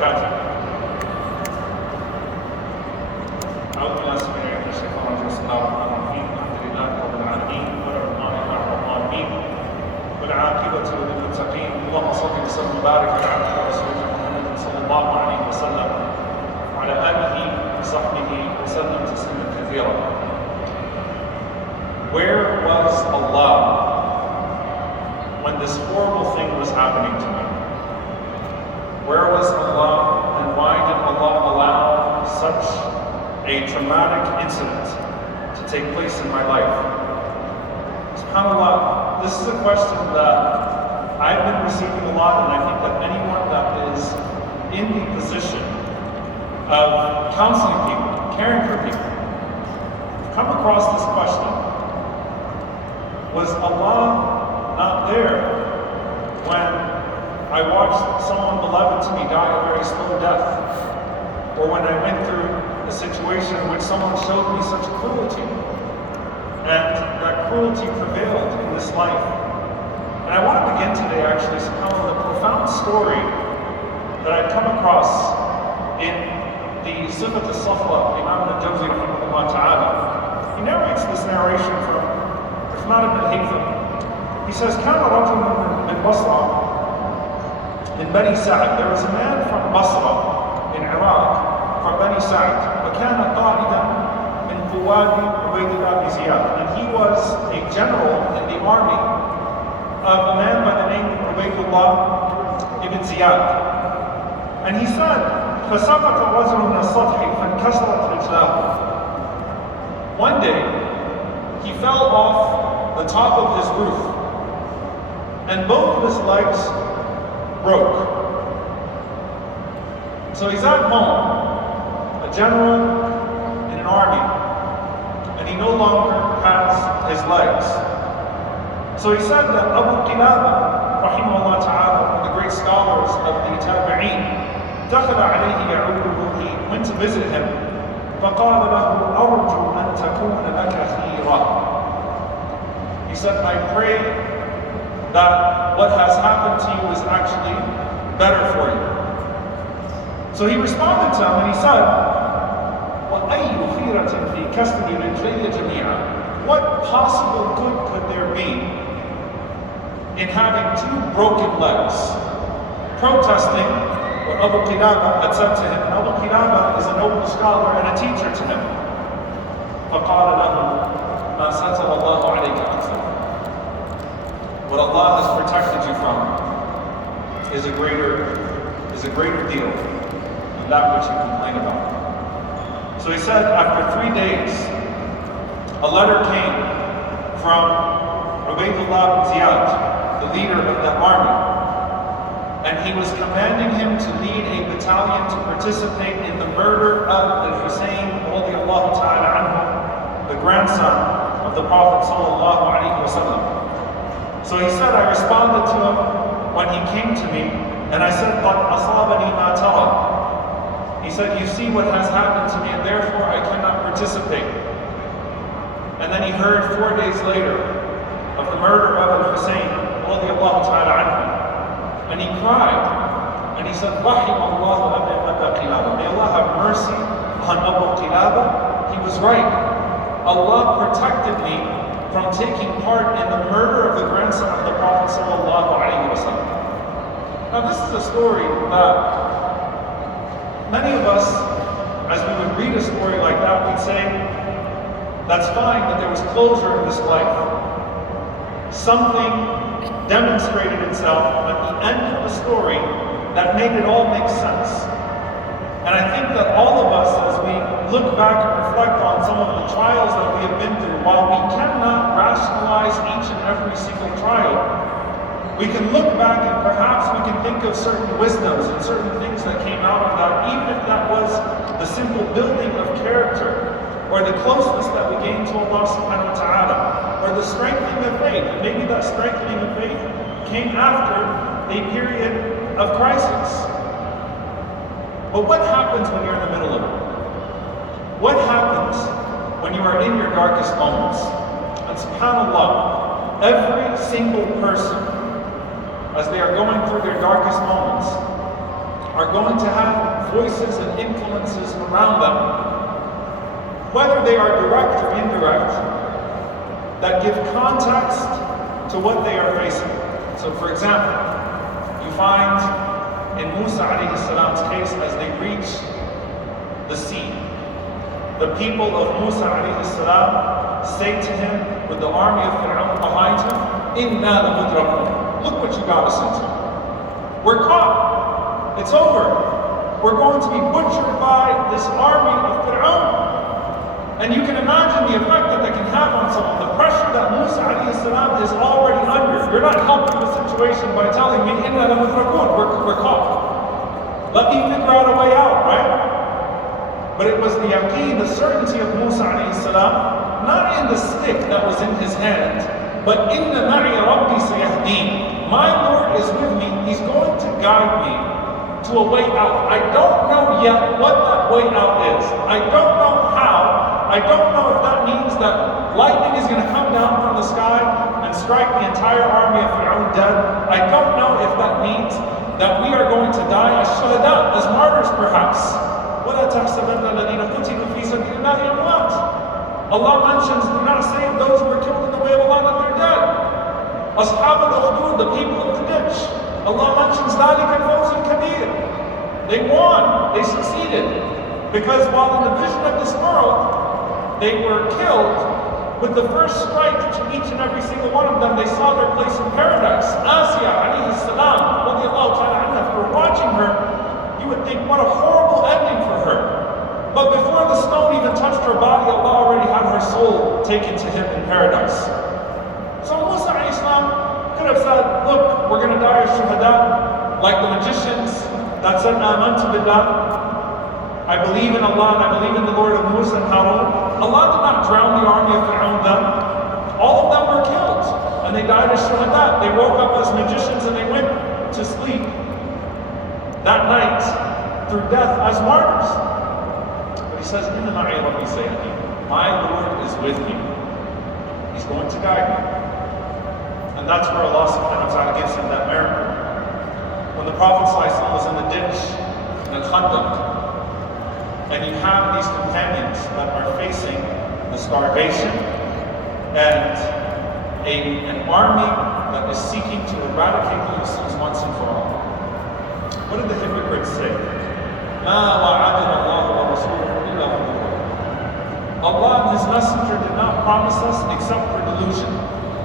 وبركاته. أعوذ بالله السميع العليم من الشيطان الرجيم. بسم الله الرحمن الرحيم. الحمد لله رب العالمين والرحمن الرحيم والعاقبة للمتقين. اللهم صل وسلم وبارك على عبدك ورسولك محمد صلى الله عليه وسلم وعلى آله وصحبه وسلم تسليما كثيرا. Where was Allah when this horrible thing was happening to me? Where was Allah, and why did Allah allow such a traumatic incident to take place in my life? SubhanAllah, this is a question that I've been receiving a lot, and I think that anyone that is in the position of counseling people, caring for people, come across this question. Was Allah not there when I watched someone beloved to me die a very slow death? Or when I went through a situation in which someone showed me such cruelty, and that cruelty prevailed in this life? And I want to begin today actually with a profound story that I've come across in the Sifat al-Safwa, Imam al-Jawzi rahimahullah ta'ala. He narrates this narration from Uthman ibn al-Haytham. He says, كان رجل من بصرة من بني سعد. There was a man from Basra in Iraq, from Bani Sa'd. وكان قائدا من قواد عبيد الله بن زياد. And he was a general in the army of a man by the name of Ubaydullah ibn Ziyad. And he said, فسقط الرجل من السطح فانكسرت رجلاه. One day, he fell off the top of his roof, and both of his legs broke. So he's at home, a general in an army, and he no longer has his legs. So he said that Abu Qilaba, rahimahullah ta'ala, one of the great scholars of the Tabi'een, دخل عليه يعوده, he went to visit him, فقال له أرجو أن تكون لك خيرا. He said, I pray that what has happened to you is actually better for you. So he responded to him and he said, وَأَيُّ خِيرَةٍ فِي كَسْرِ رِجْلَيَّ جَمِيعًا. What possible good could there be in having two broken legs? Protesting what Abu Qilaba had said to him. And Abu Qilaba is a noble scholar and a teacher to him. فَقَالَ لَهُ مَا سَتَرَ اللَّهُ عَلَيْكَ أَكْثَرَ. What Allah has protected you from is a greater deal than that which you complain about. So he said, after 3 days, a letter came from Ubaydullah ibn Ziyad, the leader of the army, and he was commanding him to lead a battalion to participate in the murder of al-Hussein radiyallahu ta'ala anhu, the grandson of the Prophet sallallahu alaihi wasallam. So he said, I responded to him when he came to me, and I said, قَدْ أَصَابَنِي مَا تَرَى. He said, you see what has happened to me, and therefore I cannot participate. And then he heard 4 days later of the murder of al-Hussein radiyallahu ta'ala anhu, and he cried, and he said, رَحِمَ اللَّهُ أَبَا قِلَابَ. May Allah have mercy on Abu Qilaba. He was right. Allah protected me from taking part in the murder of the grandson of the Prophet sallallahu alaihi wasallam. Now this is a story that many of us, as we would read a story like that, we'd say, that's fine that there was closure in this life. Something demonstrated itself at the end of the story that made it all make sense. And I think that all of us, as we look back and reflect on some of the trials that we have been through, while we cannot rationalize each and every single trial, we can look back and perhaps we can think of certain wisdoms and certain things that came out of that, even if that was the simple building of character, or the closeness that we gained to Allah subhanahu wa ta'ala, or the strengthening of faith. And maybe that strengthening of faith came after a period of crisis. But what happens when you're in the middle of it? What happens when you are in your darkest moments? And subhanAllah, every single person, as they are going through their darkest moments, are going to have voices and influences around them, whether they are direct or indirect, that give context to what they are facing. So for example, you find in Musa alayhi salam's case, as they reach the sea, the people of Musa alayhi salam say to him with the army of Fir'aun behind him, "Inna lamudrakun." Look what you got us into. We're caught. It's over. We're going to be butchered by this army of Fir'aun. And you can imagine the effect that can have on someone, the pressure that Musa alayhi salam is already under. You're not helping the situation by telling me, "Inna lamudrakun," we're caught. Let me figure out a way out, right? But it was the yaqeen, the certainty of Musa alayhi salam, not in the stick that was in his hand, but "Inna ma'i rabbi sayahdeen." My Lord is with me, He's going to guide me to a way out. I don't know yet what that way out is. I don't know how. I don't know if that means that lightning is going to come down from the sky and strike the entire army of Fir'aun dead. I don't know if that means that we are going to die as shuhada, as martyrs perhaps. وَلَا تَحْسَبَنَّ الَّذِينَ قُتِلُوا فِي سَبِيلِ اللَّهِ أَمْوَاتٌ. Allah mentions, do not save those who were killed in the way of Allah that they're dead. Ashab al-Ukhdud, the people of the ditch. Allah mentions ذَلِكَ الْفَوْزُ الْكَبِيرُ. They won, they succeeded. Because while in the vision of this world, they were killed, with the first strike to each and every single one of them, they saw their place in paradise. Asya alayhi salam, radiallahu ta'ala anha, if you were watching her, you would think, what a horrible ending for her. But before the stone even touched her body, Allah already had her soul taken to Him in paradise. So Musa alayhi salam could have said, look, we're going to die as shuhada, like the magicians that said, amantu billah, I believe in Allah and I believe in the Lord of Musa and Harun. Allah did not drown the army of Fir'aun then. All of them were killed and they died as shuhada. They woke up as magicians and they went to sleep that night through death as martyrs. But he says, "Inna ma'i rabbi sayahdeen." My Lord is with me. He's going to guide me. And that's where Allah subhanahu wa ta'ala gives him that miracle. When the Prophet ﷺ was in the ditch in Al-Khandaq, and you have these companions that are facing the starvation and an army that is seeking to eradicate the Muslims once and for all. What did the hypocrites say? مَا وَعَدَنَا اللَّهُ وَرَسُولُهُ إِلَّا غُرُورًا. Allah and His Messenger did not promise us except for delusion.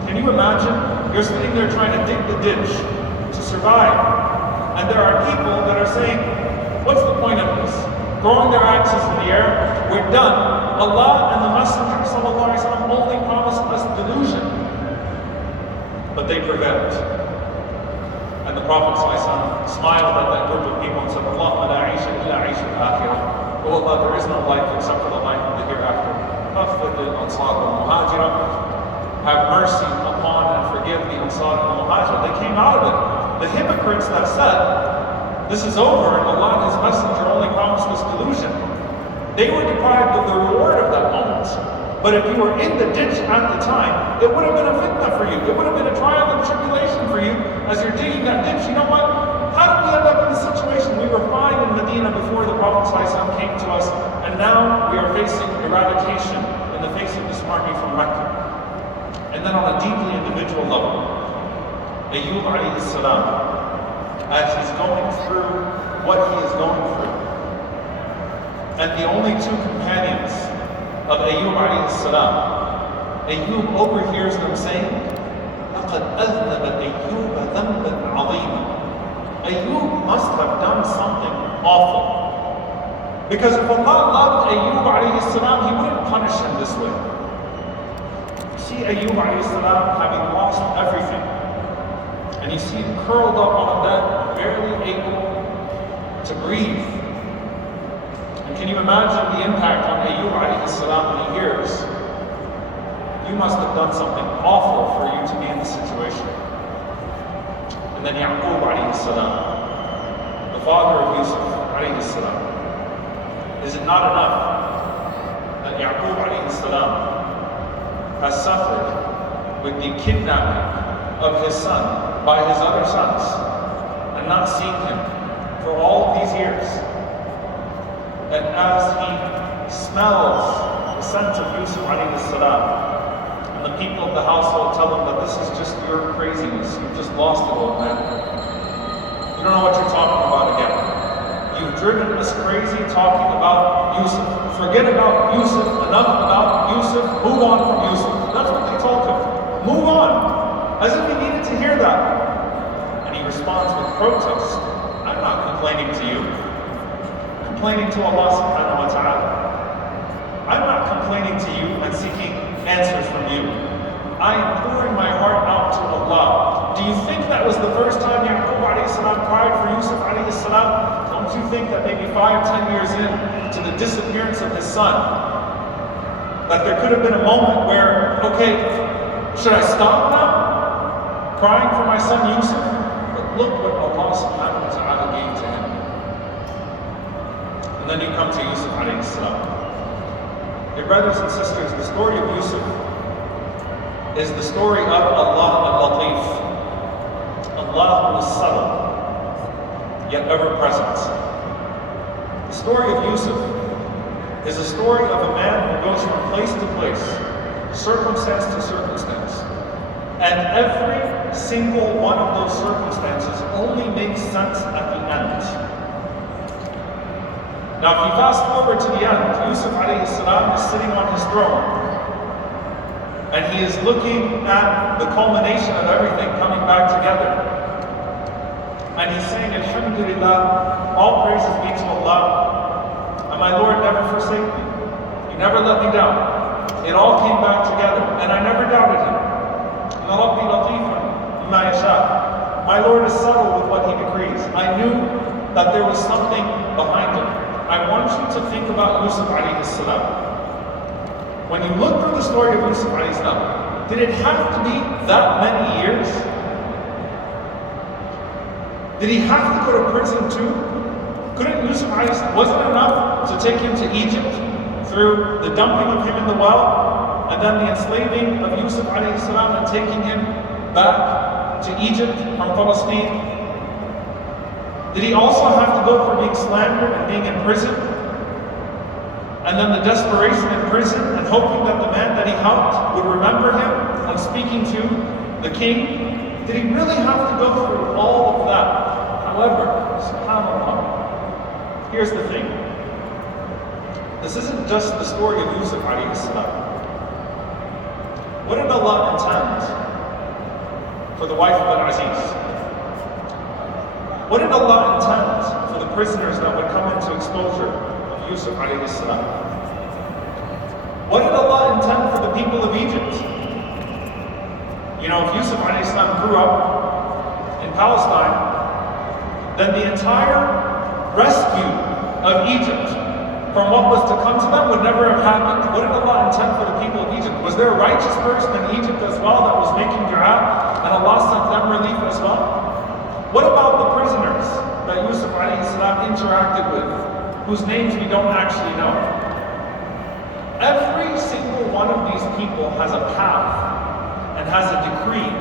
Can you imagine? You're sitting there trying to dig the ditch to survive. And there are people that are saying, what's the point of this? Throwing their axes in the air, we're done. Allah and the Messenger sallallahu alaihi wasallam only promised us delusion. But they prevailed. And the Prophet sallallahu alaihi wasallam smiled at that group of people and said, Allahumma la aisha illa aisha al-akhirah. Oh Allah, there is no life except for the life of the hereafter. Have mercy upon and forgive the Ansar and the Muhajir. They came out of it. The hypocrites that said, this is over and Allah and His Messenger only promised us delusion, they were deprived of the reward of that moment. But if you were in the ditch at the time, it would have been a fitna for you. It would have been a trial and tribulation for you as you're digging that ditch. You know what? How did we end up in this situation? We were fine in Medina before the Prophet ﷺ came to us, and now we are facing eradication in the face of this army from Mecca. And then on a deeply individual level, Ayyub alayhi salam, as he's going through what he is going through. And the only two companions of Ayyub alayhi salam, Ayyub overhears them saying, لَقَدْ أَذْنَبَ أَيُّوبَ ذَنْبًا عَظِيمًا. Ayyub must have done something awful. Because if Allah loved Ayyub alayhi salam, He wouldn't punish him this way. You see Ayyub alayhi salam having lost everything. And you see him curled up on a bed, barely able to breathe. And can you imagine the impact on Ayyub alayhi salam when he hears, you must have done something awful for you to be in this situation. And then Yaqub alayhi salam, the father of Yusuf alayhi salam. Is it not enough that Yaqub alayhi salam has suffered with the kidnapping of his son by his other sons and not seen him for all of these years. And as he smells the scent of Yusuf alayhi salam, and the people of the household tell him that this is just your craziness, you've just lost it, old man. You don't know what you're talking about again. You've driven us crazy talking about Yusuf. Forget about Yusuf, enough about Yusuf, move on from Yusuf. That's what they told him. Move on. As if he needed to hear that. And he responds with protest. I'm not complaining to you. I'm complaining to Allah subhanahu wa ta'ala. I'm not complaining to you and seeking answers from you. I am pouring my heart out to Allah. Do you think that was the first time Yaqub alayhi salam cried for Yusuf alayhi salam? Don't you think that maybe 5-10 years into the disappearance of his son, that there could have been a moment where, okay, should I stop now? Crying for my son Yusuf? But look what Allah subhanahu wa ta'ala gave to him. And then you come to Yusuf alayhi salam. Dear brothers and sisters, the story of Yusuf is the story of Allah al-Latif. Allah who is subtle, yet ever present. The story of Yusuf is a story of a man who goes from place to place, circumstance to circumstance. And every single one of those circumstances only makes sense at the end. Now if you fast forward to the end, Yusuf alayhi salam is sitting on his throne. And he is looking at the culmination of everything coming back together. And he's saying, Alhamdulillah, all praises be to Allah. And my Lord never forsake me. He never let me down. It all came back together. And I never doubted him. My Lord is subtle with what he decrees. I knew that there was something behind it. I want you to think about Yusuf alayhi salam. When you look through the story of Yusuf alayhi salam, did it have to be that many years? Did he have to go to prison too? Couldn't Yusuf alayhi salam, wasn't it enough to take him to Egypt through the dumping of him in the well, and then the enslaving of Yusuf alayhi salam and taking him back to Egypt from Palestine? Did he also have to go for being slandered and being in prison? And then the desperation in prison and hoping that the man that he helped would remember him when speaking to the king? Did he really have to go through all of that? However, subhanAllah, here's the thing. This isn't just the story of Yusuf alayhi salam. What did Allah intend for the wife of Al-Aziz? What did Allah intend for the prisoners that would come into exposure of Yusuf alayhi salam? What did Allah intend for the people of Egypt? You know, if Yusuf alayhi salam grew up in Palestine, then the entire rescue of Egypt from what was to come to them would never have happened. What did Allah intend for the people of Egypt? Was there a righteous person in Egypt as well that was making dua and Allah sent them relief as well? What about the prisoners that Yusuf alayhi salam interacted with, whose names we don't actually know? Every single one of these people has a path and has a decree,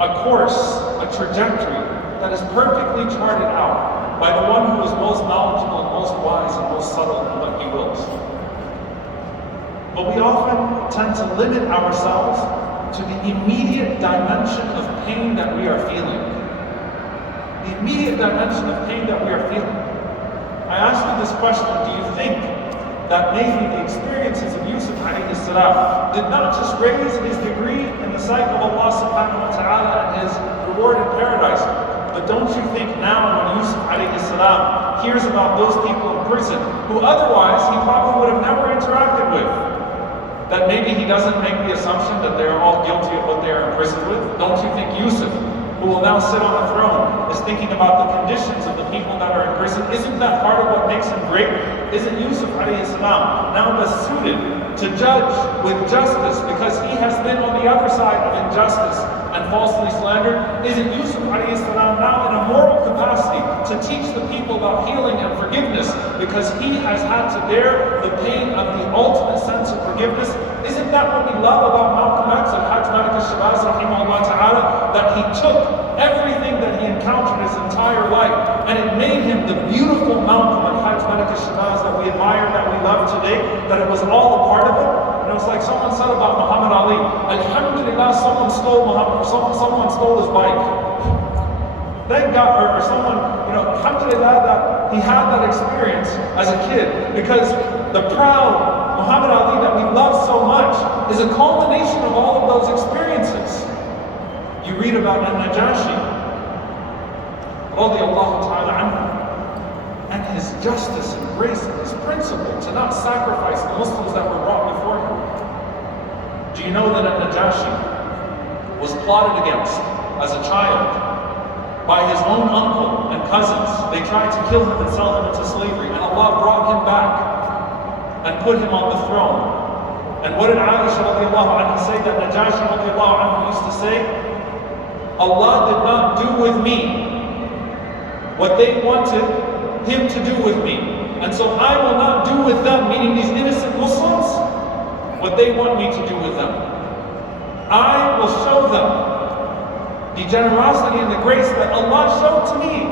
a course, a trajectory that is perfectly charted out by the one who is most knowledgeable, most wise, and most subtle in what he wills. But we often tend to limit ourselves to the immediate dimension of pain that we are feeling. The immediate dimension of pain that we are feeling. I ask you this question: do you think that maybe the experiences of Yusuf alayhi salam did not just raise his degree in the sight of Allah subhanahu wa ta'ala and his reward in paradise, but don't you think now when Yusuf alayhi salam hears about those people in prison who otherwise he probably would have never interacted with, that maybe he doesn't make the assumption that they're all guilty of what they're imprisoned with? Don't you think Yusuf, who will now sit on a throne, is thinking about the conditions of the people that are in prison? Isn't that part of what makes him great? Isn't Yusuf alayhi salam now best suited to judge with justice because he has been on the other side of injustice and falsely slandered? Isn't Yusuf alayhi salam now in a moral capacity to teach the people about healing and forgiveness because he has had to bear the pain of the ultimate sense of forgiveness? Isn't that what we love about Malcolm X and Hajj Malik al-Shabazz rahimahullah ta'ala? That he took everything that he encountered his entire life and it made him the beautiful mount of Hajj Malik al-Shabazz that we admire, that we love today, that it was all a part of it. And it was like someone said about Muhammad Ali, Alhamdulillah, someone stole Muhammad, someone stole his bike. Thank God, or someone, Alhamdulillah, that he had that experience as a kid, because the proud Muhammad Ali that we love so much is a culmination of all of those experiences. You read about An-Najashi, radiallahu ta'ala anhu, and his justice and grace and his principle to not sacrifice the Muslims that were brought before him. Do you know that An-Najashi was plotted against as a child by his own uncle and cousins? They tried to kill him and sell him into slavery, and Allah brought him back and put him on the throne. And what did Aisha radiallahu anha say that Najashi radiallahu anhu used to say? Allah did not do with me what they wanted him to do with me, and so I will not do with them, meaning these innocent Muslims, what they want me to do with them. I will show them the generosity and the grace that Allah showed to me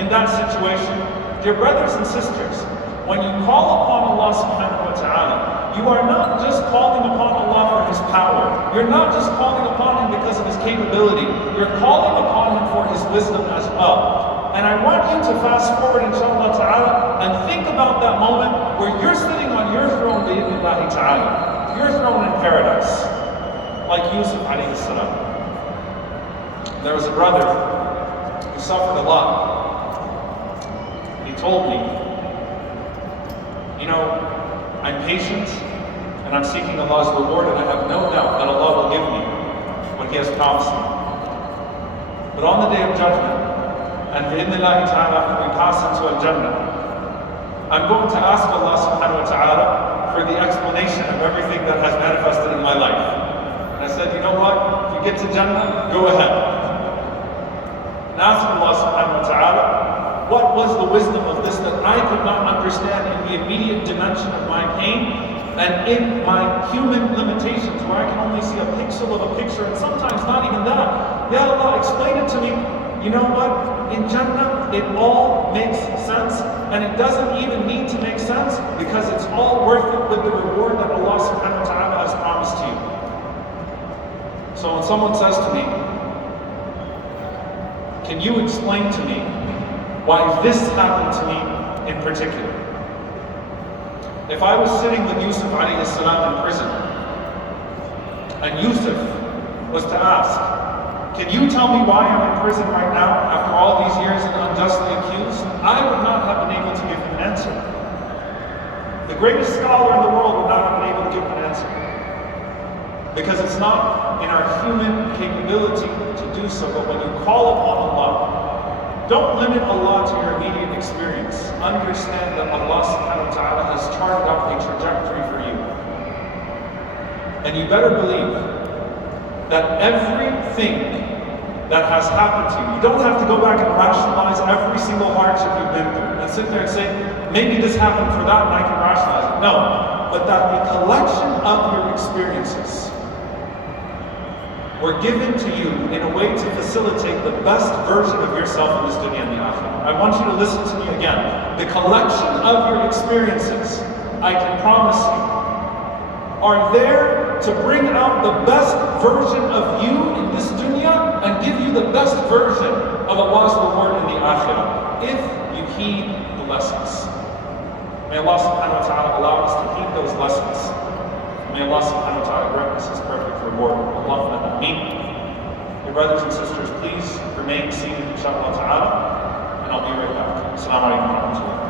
in that situation. Dear brothers and sisters, when you call upon Allah subhanahu wa ta'ala, you are not just calling upon Allah for His power. You're not just calling upon Him because of His capability. You're calling upon Him for His wisdom as well. And I want you to fast forward, inshallah ta'ala, and think about that moment where you're sitting on your throne, bi'idhnillahi ta'ala, your throne in paradise, like Yusuf alayhi salam. There was a brother who suffered a lot. He told me, I'm patient and I'm seeking Allah's reward, and I have no doubt that Allah will give me what He has promised me. But on the day of judgment, and bi'idhnillahi ta'ala, after we pass into Al-Jannah, I'm going to ask Allah subhanahu wa ta'ala for the explanation of everything that has manifested in my life. And I said, you know what? If you get to Jannah, go ahead. And ask Allah subhanahu wa ta'ala, what was the wisdom of this that I could not understand in the immediate dimension of my pain and in my human limitations, where I can only see a pixel of a picture, and sometimes not even that. Ya Allah, explain it to me. You know what? In Jannah, it all makes sense, and it doesn't even need to make sense, because it's all worth it with the reward that Allah subhanahu wa ta'ala has promised to you. So when someone says to me, can you explain to me why this happened to me in particular? If I was sitting with Yusuf alayhi salam in prison, and Yusuf was to ask, can you tell me why I'm in prison right now after all these years and unjustly accused? I would not have been able to give him an answer. The greatest scholar in the world would not have been able to give him an answer, because it's not in our human capability to do so. But when you call upon Allah, don't limit Allah to your immediate experience. Understand that Allah subhanahu wa ta'ala has charted out a trajectory for you. And you better believe that everything that has happened to you, you don't have to go back and rationalize every single hardship you've been through and sit there and say, maybe this happened for that and I can rationalize it. No, but that the collection of your experiences were given to you in a way to facilitate the best version of yourself in this dunya and the akhirah. I want you to listen to me again. The collection of your experiences, I can promise you, are there to bring out the best version of you in this dunya and give you the best version of Allah's reward in the akhirah, if you heed the lessons. May Allah subhanahu wa ta'ala allow us to heed those lessons. May Allah subhanahu wa ta'ala grant us His perfect reward. Allahumma ameen. Your brothers and sisters, please remain seated, inshallah ta'ala, and I'll be right back. Assalamu alaikum wa rahmatullah.